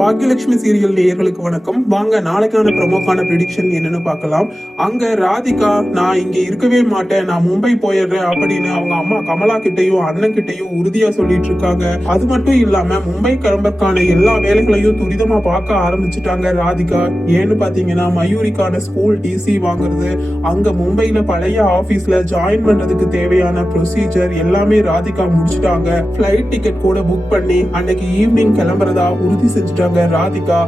Bhagyalakshmi serial நேயர்களுக்கு வணக்கம். வாங்க நாளைக்கான ப்ரமோக்கான ப்ரெடிக்ஷன் என்னன்னு பார்க்கலாம். அங்க ராதிகா நான் இங்க இருக்கவே மாட்டேன், நான் மும்பை போயிடுறேன் அப்படின்னு அவங்க அம்மா கமலா கிட்டையும் அண்ணன் கிட்டையும் உறுதியா சொல்லிட்டு இருக்காங்க. அது மட்டும் இல்லாம மும்பை கிளம்புறதுக்கான எல்லா வேலைகளையும் துரிதமா பார்க்க ஆரம்பிச்சுட்டாங்க ராதிகா. ஏன்னு பாத்தீங்கன்னா மயூரிக்கான ஸ்கூல் டிசி வாங்குறது, அங்க மும்பைல பழைய ஆபீஸ்ல ஜாயின் பண்றதுக்கு தேவையான ப்ரொசீஜர் எல்லாமே ராதிகா முடிச்சுட்டாங்க. ஃபிளைட் டிக்கெட் கூட புக் பண்ணி அன்னைக்கு ஈவினிங் கிளம்புறதா உறுதி செஞ்சுட்டாங்க ராதிகா.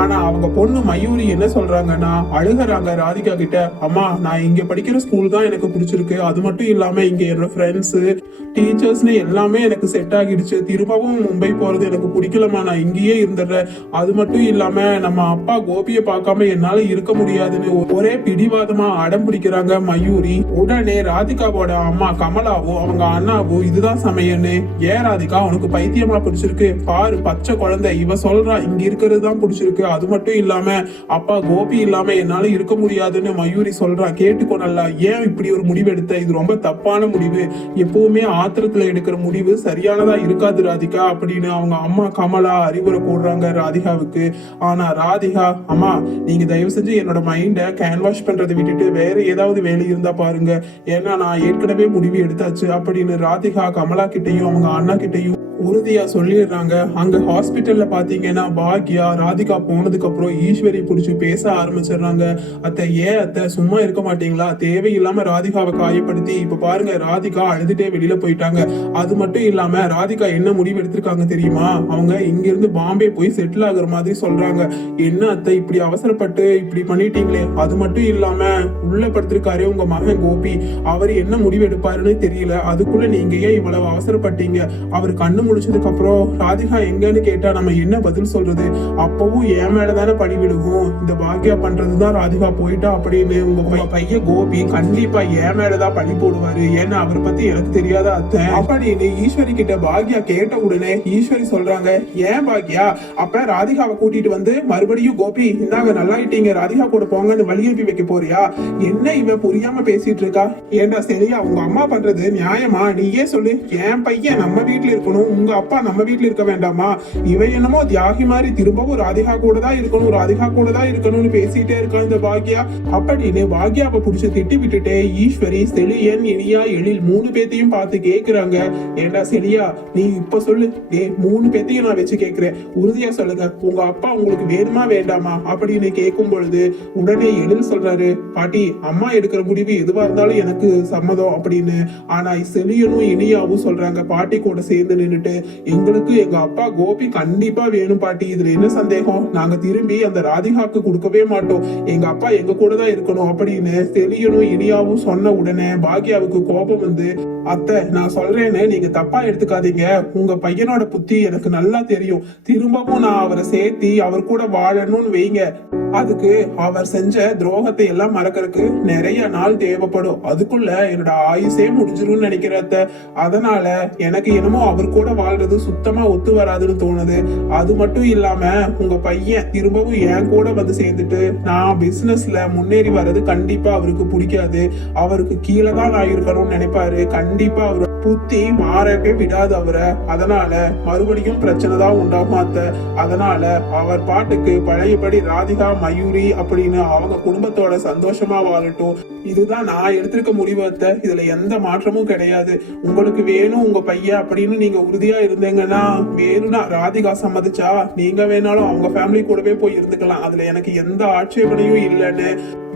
ஆனா அவங்க பொண்ணு மயூரி என்ன சொல்றாங்கன்னா, அழுகுறாங்க ராதிகா கிட்ட, அம்மா நான் இங்க படிக்கிற ஸ்கூல் தான் எனக்கு பிடிச்சிருக்கு, அது மட்டும் இல்லாம இங்க என்னோட ஃப்ரெண்ட்ஸ் டீச்சர்ஸ்னு எல்லாமே எனக்கு செட் ஆகிடுச்சு, திரும்பவும் மும்பை போறது எனக்கு பிடிக்கலமா, நான் இங்கேயே இருந்துடுறேன், அது மட்டும் இல்லாம நம்ம அப்பா கோபியை பார்க்காம என்னால இருக்க முடியாதுன்னு ஒரே பிடிவாதமா அடம் பிடிக்கிறாங்க மயூரி. உடனே ராதிகாவோட அம்மா கமலாவோ அவங்க அண்ணாவோ இதுதான் சமையன்னு, ஏன் ராதிகா உனக்கு பைத்தியமா பிடிச்சிருக்கு, பாரு பச்சை குழந்தை இவ சொல்றா இங்க இருக்கிறது தான் பிடிச்சிருக்கு, அது மட்டும் இல்லாம அப்பா கோபி இல்லாம என்னால இருக்க முடியாதுன்னு மயூரி சொல்றா, கேட்டுக்கோனல்ல, ஏன் இப்படி ஒரு முடிவு எடுத்த, இது ரொம்ப தப்பான முடிவு, எப்பவுமே ஆத்திரத்துல எடுக்கிற முடிவு சரியானதா இருக்காது ராதிகா அப்படின்னு அவங்க அம்மா கமலா அறிவுரை போடுறாங்க ராதிகாவுக்கு. ஆனா ராதிகா, அம்மா நீங்க தயவு செஞ்சு என்னோட மைண்ட கேன்வாஷ் பண்றதை விட்டுட்டு வேற ஏதாவது வேலை இருந்தா பாருங்க, ஏன்னா நான் ஏற்கனவே முடிவு எடுத்தாச்சு அப்படின்னு ராதிகா கமலா கிட்டையும் அவங்க அண்ணா கிட்டையும் உறுதியா சொல்லிடுறாங்க. அங்க ஹாஸ்பிட்டல்ல பாத்தீங்கன்னா பாக்யா ராதிகா போனதுக்கு அப்புறம் ஈஸ்வரி பிடிச்சி பேச ஆரம்பிச்சிடுறாங்க. அத்தை ஏன் அத்தை சும்மா இருக்க மாட்டீங்களா, தேவையில்லாம ராதிகாவை காயப்படுத்தி இப்ப பாருங்க ராதிகா அழுதுட்டே வெளியில போயிட்டாங்க, அது மட்டும் இல்லாம ராதிகா என்ன முடிவு எடுத்திருக்காங்க தெரியுமா, அவங்க இங்க இருந்து பாம்பே போய் செட்டில் ஆகுற மாதிரி சொல்றாங்க. என்ன அத்தை இப்படி அவசரப்பட்டு இப்படி பண்ணிட்டீங்களே, அது மட்டும் இல்லாம உள்ள படுத்திருக்காரே உங்க மகன் கோபி, அவர் என்ன முடிவு எடுப்பாருன்னு தெரியல, அதுக்குள்ள நீங்க ஏன் இவ்வளவு அவசரப்பட்டீங்க, அவர் கண்ணு முடிச்சதுக்கு அப்புறம் ராதிகா எங்கன்னு கேட்டா நம்ம என்ன பதில் சொல்றது, அப்பவும் என் மேலதானே பழி விழுகும், இந்த பாக்யா பண்றதுதான் ராதிகா போயிட்டா அப்படின்னு உங்க பையன் கோபி கண்டிப்பா என் மேலதான் பழி போடுவாரு, ஏன்னா அவரை பத்தி எனக்கு தெரியாத அத்தை அப்படின்னு ஈஸ்வரி கிட்ட பாக்யா கேட்ட உடனே ஈஸ்வரி சொல்றாங்க, ஏன் பாக்யா அப்ப ராதிகாவை கூட்டிட்டு வந்து மறுபடியும் கோபி இந்தாங்க நல்லாயிட்டீங்க ராதிகா கூட போங்கன்னு வழி அனுப்பி வைக்க போறியா, என்ன இவன் புரியாம பேசிட்டு இருக்கா, ஏண்டா சரியா உங்க அம்மா பண்றது நியாயமா, நீயே சொல்லு, என் பையன் நம்ம வீட்டுல இருக்கணும், உங்க அப்பா நம்ம வீட்டுல இருக்க வேண்டாமா, இவன் என்னமோ தியாகி மாதிரி திரும்பவும் ராதிகா கூட தான் இருக்கணும் ராதிகா கூட தான் இருக்கணும்னு பேசிட்டே இருக்கான் இந்த பாக்யா அப்படின்னு பாக்யாவை புடிச்சு திட்டி விட்டுட்டே ஈஸ்வரி செலியன் இனியா எழில் 3 பேத்தையும் பார்த்து கேக்குறாங்க, ஏண்டா செலியா நீ இப்ப சொல்லு, டேய் 3 பேத்தையும் நான் வச்சு கேக்குறேன், உறுதியா சொல்லுங்க உங்க அப்பா உங்களுக்கு வேணுமா வேண்டாமா அப்படின்னு கேட்கும் பொழுது உடனே எழில் சொல்றாரு, பாட்டி அம்மா எடுக்கிற முடிவு எதுவா இருந்தாலும் எனக்கு சம்மதம் அப்படின்னு. ஆனா செலியனும் இனியாவும் சொல்றாங்க பாட்டி கூட சேர்ந்து நின்னுட்டு, எங்களுக்கு எங்க அப்பா கோபி கண்டிப்பா வேணும் பாட்டி, இதுல என்ன சந்தேகம், நாங்க திரும்பி அந்த ராதிகாக்கு கொடுக்கவே மாட்டோம், எங்க அப்பா எங்க கூட தான் இருக்கணும் அப்படின்னு செலியனும் இனியாவும் சொன்ன உடனே பாக்யாவுக்கு கோபம் வந்து, அத்தை நான் சொல்றேன்னு நீங்க தப்பா எடுத்துக்காதீங்க, உங்க பையனோட புத்தி எனக்கு நல்லா தெரியும், திரும்பவும் நான் அவரை சேர்த்தி அவர் கூட வாழணும்னு வைங்க, அதுக்கு அவர் செஞ்ச துரோகத்தை எல்லாம் மறக்கறதுக்கு நிறைய நாள் தேவைப்படும், அதுக்குள்ள என்னோட ஆயுசே முடிஞ்சிரும்னு நினைக்கிறத, அதனால எனக்கு என்னமோ அவர் கூட வாழ்றது சுத்தமா ஒத்து வராதுன்னு தோணுது, அது மட்டும் இல்லாம உங்க பையன் திரும்பவும் என் கூட வந்து சேர்ந்துட்டு நான் பிசினஸ்ல முன்னேறி வர்றது கண்டிப்பா அவருக்கு பிடிக்காது, அவருக்கு கீழே தான் நான் இருக்கணும்னு நினைப்பாரு, கண்டிப்பா அவர் புத்தி மாறவே விடாது அவரை, அதனால மறுபடியும் பிரச்சனை தான் உண்டாகும் அத்தை, அதனால அவர் பாட்டுக்கு பழையபடி ராதிகா மயூரி அப்படின்னு அவங்க குடும்பத்தோட சந்தோஷமா வாழட்டும், இதுதான் நான் எடுத்திருக்க முடிவு அத்தை, இதுல எந்த மாற்றமும் கிடையாது, உங்களுக்கு வேணும் உங்க பையன் அப்படின்னு நீங்க உறுதியா இருந்தீங்கன்னா, வேணும்னா ராதிகா சம்மதிச்சா நீங்க வேணாலும் அவங்க ஃபேமிலி கூடவே போய் இருந்துக்கலாம், அதுல எனக்கு எந்த ஆட்சேபனையும் இல்லைன்னு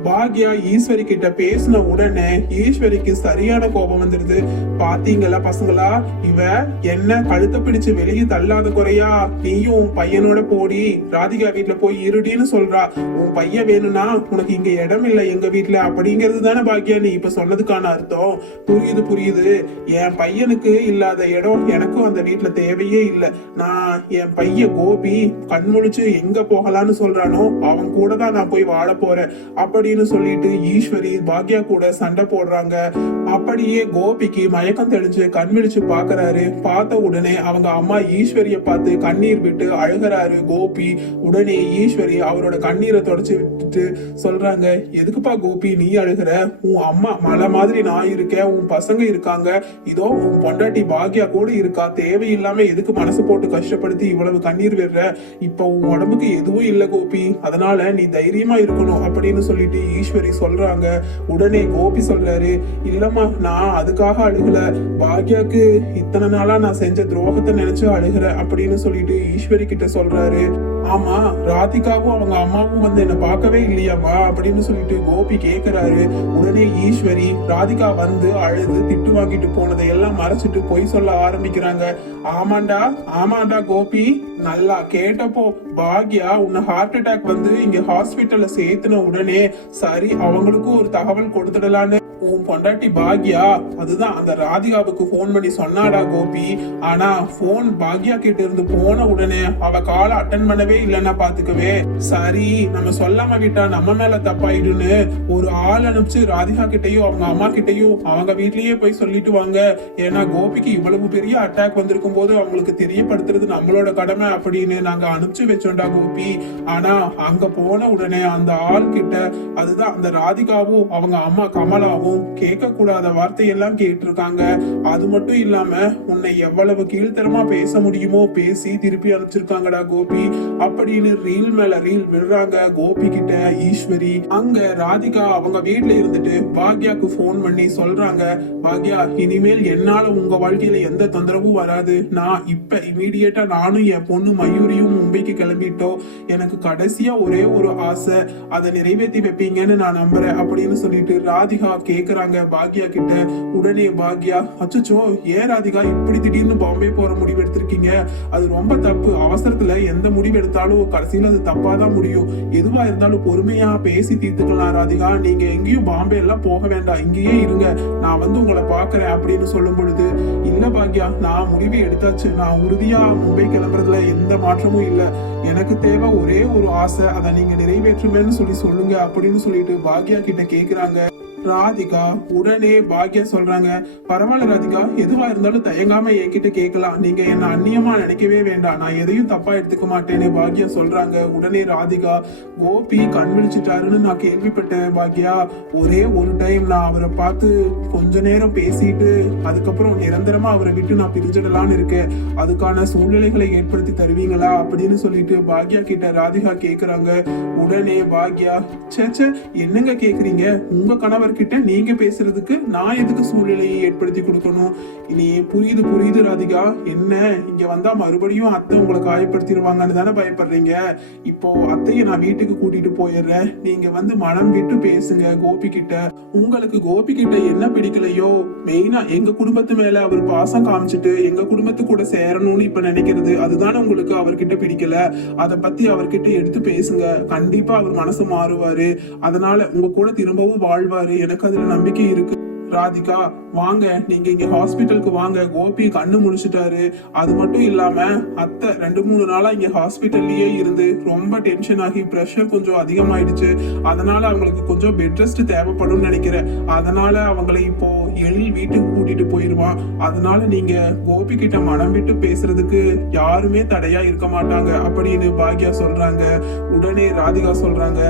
பாக்யா ஈஸ்வரி கிட்ட பேசின உடனே ஈஸ்வரிக்கு சரியான கோபம் வந்துருது. பாத்தீங்களா பசங்களா, இவ என்ன கழுத்தை பிடிச்சு வெளியே தள்ளாத குறையா, நீயும் பையனோட போடி ராதிகா வீட்டுல போய் இருடின்னு சொல்றா, உன் பையன் வேணும்னா உனக்கு இங்க இடம் இல்லை எங்க வீட்டுல அப்படிங்கிறது தானே பாக்யா நீ இப்ப சொன்னதுக்கான அர்த்தம், புரியுது புரியுது, என் பையனுக்கு இல்லாத இடம் எனக்கும் அந்த வீட்டுல தேவையே இல்லை, நான் என் பையன் கோபி கண்முழிச்சு எங்க போகலான்னு சொல்றானோ அவன் கூட தான் நான் போய் வாழ போறேன், அப்படி அப்படின்னு சொல்லிட்டு ஈஸ்வரி பாக்யா கூட சண்டை போடுறாங்க. அப்படியே கோபிக்கு மயக்கம் தெளிஞ்சு கண் விழிச்சு பாக்குறாரு. பார்த்த உடனே அவங்க அம்மா ஈஸ்வரிய பார்த்து கண்ணீர் விட்டு அழுகிறாரு கோபி. உடனே ஈஸ்வரி அவரோட கண்ணீரை தொடச்சு விட்டுட்டு சொல்றாங்க, எதுக்குப்பா கோபி நீ அழுகிற? உன் அம்மா மலை மாதிரி நான் இருக்கேன், உன் பசங்க இருக்காங்க, இதோ உன் பொண்டாட்டி பாக்யா கூட இருக்கா, தேவையில்லாம எதுக்கு மனசு போட்டு கஷ்டப்படுத்தி இவ்வளவு கண்ணீர் விடுற? இப்ப உன் உடம்புக்கு எதுவும் இல்ல கோபி, அதனால நீ தைரியமா இருக்கணும் அப்படின்னு சொல்லிட்டு ஈஸ்வரி சொல்றாங்க. உடனே கோபி சொல்றாரு, இல்லம்மா நான் அதுக்காக அழுகல, பாக்யாக்கு இத்தனை நாளா நான் செஞ்ச துரோகத்தை நினைச்சு அழுகிறேன் அப்படின்னு சொல்லிட்டு ஈஸ்வரி கிட்ட சொல்றாரு. ஆமா, ராதிகாவும் அவங்க அம்மாவும் வந்து என்ன பார்க்கவே இல்லையாமா அப்படின்னு சொல்லிட்டு கோபி கேக்குறாரு. உடனே ஈஸ்வரி ராதிகா வந்து அழுது திட்டு வாங்கிட்டு போனதை எல்லாம் மறைச்சிட்டு பொய் சொல்ல ஆரம்பிக்கிறாங்க. ஆமாண்டா ஆமாண்டா கோபி, நல்லா கேட்டப்போ பாக்யா உன்னை ஹார்ட் அட்டாக் வந்து இங்க ஹாஸ்பிட்டல்ல சேர்த்துன உடனே சரி அவங்களுக்கும் ஒரு தகவல் கொடுத்துடலான்னு உன் பொண்டாட்டி பாக்யா அதுதான் அந்த ராதிகாவுக்கு போன் பண்ணி சொன்னாடா கோபி. ஆனா போன் பாக்யா கிட்ட இருந்து போன உடனே அவ காலை அட்டன் பண்ணவே இல்லைன்னா பாத்துக்கவே. சரி நம்ம சொல்லாம விட்டா நம்ம மேல தப்பாயிடுன்னு ஒரு ஆள் அனுப்பிச்சு ராதிகா கிட்டையும் அவங்க அம்மா கிட்டையும் அவங்க வீட்லயே போய் சொல்லிட்டு வாங்க. ஏன்னா கோபிக்கு இவ்வளவு பெரிய அட்டாக் வந்திருக்கும் போது அவங்களுக்கு தெரியப்படுத்துறது நம்மளோட கடமை அப்படின்னு நாங்க அனுப்பிச்சு வச்சோம்டா கோபி. ஆனா அங்க போன உடனே அந்த ஆள் கிட்ட அதுதான் அந்த ராதிகாவும் அவங்க அம்மா கமலாவும் கேட்க கூடாத வார்த்தையெல்லாம் கேட்டிருக்காங்க. அது மட்டும் இல்லாம உன்னை எவ்வளவு கீழ்த்தரமா பேச முடியுமோ பேசி திருப்பி அனுப்பிச்சிருக்காங்கடா கோபி அப்படின்னு ரீல் மேல ரீல் விடுறாங்க கோபி கிட்ட ஈஸ்வரி. அங்க ராதிகா அவங்க வீட்டுல இருந்துட்டு பாக்யாக்கு போன் பண்ணி சொல்றாங்க, பாக்யா இனிமேல் என்னால உங்க வாழ்க்கையில எந்த தொந்தரவும் வராது. நான் இப்ப இமீடியட்டா நானும் என் பொண்ணு மயூரியும் மும்பைக்கு கிளம்பிட்டோம். எனக்கு கடைசியா ஒரே ஒரு ஆசை, அதை நிறைவேற்றி வைப்பீங்கன்னு நான் நம்புறேன் அப்படின்னு சொல்லிட்டு ராதிகா கேக்குறாங்க பாக்யா கிட்ட. உடனே பாக்யா, அச்சோ ஏன் ராதிகா இப்படி திடீர்னு பாம்பே போற முடிவு எடுத்திருக்கீங்க? அது ரொம்ப தப்பு. அவசரத்துல எந்த முடிவு எடுத்தாலும் கடைசியில அது தப்பாதான் முடியும். எதுவா இருந்தாலும் பொறுமையா பேசி தீர்த்துக்கலாம் ராதிகா. நீங்க எங்கேயும் பாம்பே எல்லாம் போக வேண்டாம், இங்கேயே இருங்க, நான் வந்து உங்களை பாக்குறேன் அப்படின்னு சொல்லும் பொழுது, இல்ல பாக்யா நான் முடிவு எடுத்தாச்சு, நான் உறுதியா மும்பை கிளம்புறதுல எந்த மாற்றமும் இல்ல, எனக்கு தேவை ஒரே ஒரு ஆசை, அதை நீங்க நிறைவேற்றுமேன்னு சொல்லுங்க அப்படின்னு சொல்லிட்டு பாக்யா கிட்ட கேக்குறாங்க. ராதிகா உடனே பாக்யா சொல்றாங்க, பரவாயில்ல ராதிகா, எதுவா இருந்தாலும் தயங்காம என்கிட்ட கேட்கலாம், நீங்க என்ன அந்நியமா நினைக்கவே வேண்டாம், நான் எதையும் தப்பா எடுத்துக்க மாட்டேன்னு பாக்யா சொல்றாங்க. உடனே ராதிகா, கோபி கண் விழிச்சிட்டாருன்னு நான் கேள்விப்பட்டேன் பாக்யா, ஒரே ஒரு டைம் நான் அவரை பார்த்து கொஞ்ச நேரம் பேசிட்டு அதுக்கப்புறம் நிரந்தரமா அவரை விட்டு நான் பிரிஞ்சிடலான்னு இருக்கேன், அதுக்கான சூழ்நிலைகளை ஏற்படுத்தி தருவீங்களா அப்படின்னு சொல்லிட்டு பாக்யா கிட்ட ராதிகா கேக்குறாங்க. உடனே பாக்யா, சேச்சே என்னங்க கேக்குறீங்க, உங்க கணவர் கிட்ட நீங்க பேசுறதுக்கு நான் எதுக்கு சூழ்நிலையை ஏற்படுத்தி கொடுக்கணும்? இனி புரியுது புரியுது ராதிகா, என்ன இங்க வந்தா மறுபடியும் அத்தை உங்களை காயப்படுத்திடுவாங்கன்னு தானே பயப்படுறீங்க? இப்போ அத்தையை நான் வீட்டுக்கு கூட்டிட்டு போயிடுறேன், நீங்க வந்து மனம் விட்டு பேசுங்க கோபி கிட்ட. உங்களுக்கு கோபி கிட்ட என்ன பிடிக்கலையோ, மெயினா எங்க குடும்பத்து மேல அவர் பாசம் காமிச்சிட்டு எங்க குடும்பத்து கூட சேரணும்னு இப்ப நினைக்கிறது, அதுதானே உங்களுக்கு அவர்கிட்ட பிடிக்கல. அதை பத்தி அவர்கிட்ட எடுத்து பேசுங்க, கண்டிப்பா அவர் மனசு மாறுவாரு, அதனால உங்க கூட திரும்பவும் வாழ்வாரு, எனக்கு அதுல நம்பிக்கை இருக்கு. ராதிகா வாங்க, நீங்க இங்க ஹாஸ்பிட்டலுக்கு வாங்க, கோபி கண்ணு முடிச்சிட்டாரு. அது மட்டும் இல்லாம அத்தை 2-3 நாளா இங்க ஹாஸ்பிட்டல்லயே இருந்து ரொம்ப டென்ஷன் ஆகி பிரஷர் கொஞ்சம் அதிகமாயிடுச்சு, அதனால அவங்களுக்கு கொஞ்சம் பெட் ரெஸ்ட் தேவைப்படும் நினைக்கிறேன், அதனால அவங்களை இப்போ எழில் வீட்டுக்கு கூட்டிட்டு போயிருவான். அதனால நீங்க கோபி கிட்ட மனம் விட்டு பேசுறதுக்கு யாருமே தடையா இருக்க மாட்டாங்க அப்படின்னு பாக்யா சொல்றாங்க. உடனே ராதிகா சொல்றாங்க,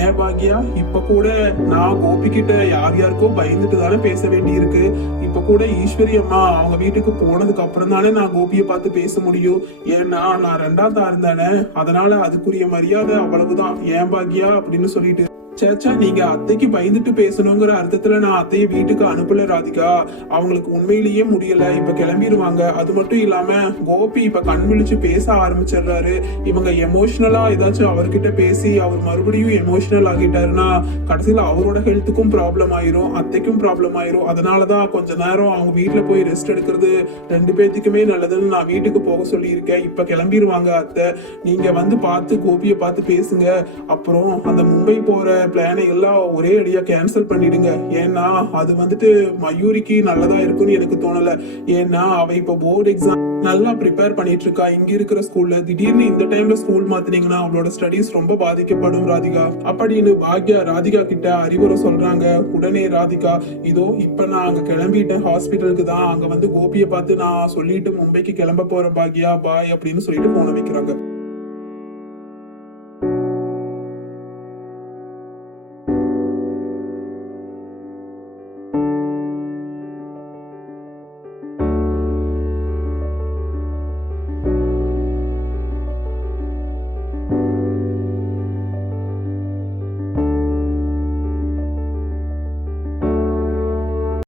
ஏன் பாக்யா இப்ப கூட நான் கோபி கிட்ட யார் யாருக்கோ பயந்துட்டு தானே பேச வேண்டி இருக்கு, இப்ப கூட ஈஸ்வரி அம்மா அவங்க வீட்டுக்கு போனதுக்கு அப்புறம் தானே நான் கோபியை பார்த்து பேச முடியும், ஏன்னா நான் 2ஆம் தாரம் தானே, அதனால அதுக்குரிய மரியாதை அவ்வளவுதான், ஏன் பாக்யா அப்படின்னு சொல்லிட்டு. சேச்சா நீங்க அத்தைக்கு பயந்துட்டு பேசணுங்கிற அர்த்தத்துல நான் அத்தையை வீட்டுக்கு அனுப்பல ராதிகா, அவங்களுக்கு உண்மையிலேயே முடியல, இப்ப கிளம்பிடுவாங்க. அது மட்டும் இல்லாம கோபி இப்ப கண் விழிச்சு பேச ஆரம்பிச்சிடுறாரு, இவங்க எமோஷனலா ஏதாச்சும் அவர்கிட்ட பேசி அவர் மறுபடியும் எமோஷனல் ஆகிட்டாருன்னா கடைசியில அவரோட ஹெல்த்துக்கும் ப்ராப்ளம் ஆயிரும், அத்தைக்கும் ப்ராப்ளம் ஆயிரும். அதனாலதான் கொஞ்ச நேரம் அவங்க வீட்டுல போய் ரெஸ்ட் எடுக்கிறது 2 பேத்துக்குமே நல்லதுன்னு நான் வீட்டுக்கு போக சொல்லியிருக்கேன். இப்ப கிளம்பிடுவாங்க அத்தை, நீங்க வந்து பார்த்து கோபியை பார்த்து பேசுங்க, அப்புறம் அந்த மும்பை போற பிளானை எல்லாம் ஒரே அடியா கேன்சல் பண்ணிடுங்க, ஏன்னா அது வந்துட்டு மயூரிக்கு நல்லதா இருக்குன்னு எனக்கு தோணல, ஏன்னா அவ இப்ப போர்டு எக்ஸாம் நல்லா ப்ரிப்பேர் பண்ணிட்டு இருக்கா இங்க இருக்கிற ஸ்கூல்ல. திடீர்னு இந்த டைம்ல ஸ்கூல் மாத்தினீங்கன்னா அவளோட ஸ்டடீஸ் ரொம்ப பாதிக்கப்படும் ராதிகா அப்படின்னு பாக்யா ராதிகா கிட்ட அறிவுரை சொல்றாங்க. உடனே ராதிகா, இதோ இப்ப நான் அங்க கிளம்பிட்டேன் ஹாஸ்பிட்டலுக்கு தான், அங்க வந்து கோபியை பார்த்து நான் சொல்லிட்டு மும்பைக்கு கிளம்ப போறேன் பாக்யா, பாய் அப்படின்னு சொல்லிட்டு போன வைக்கிறாங்க.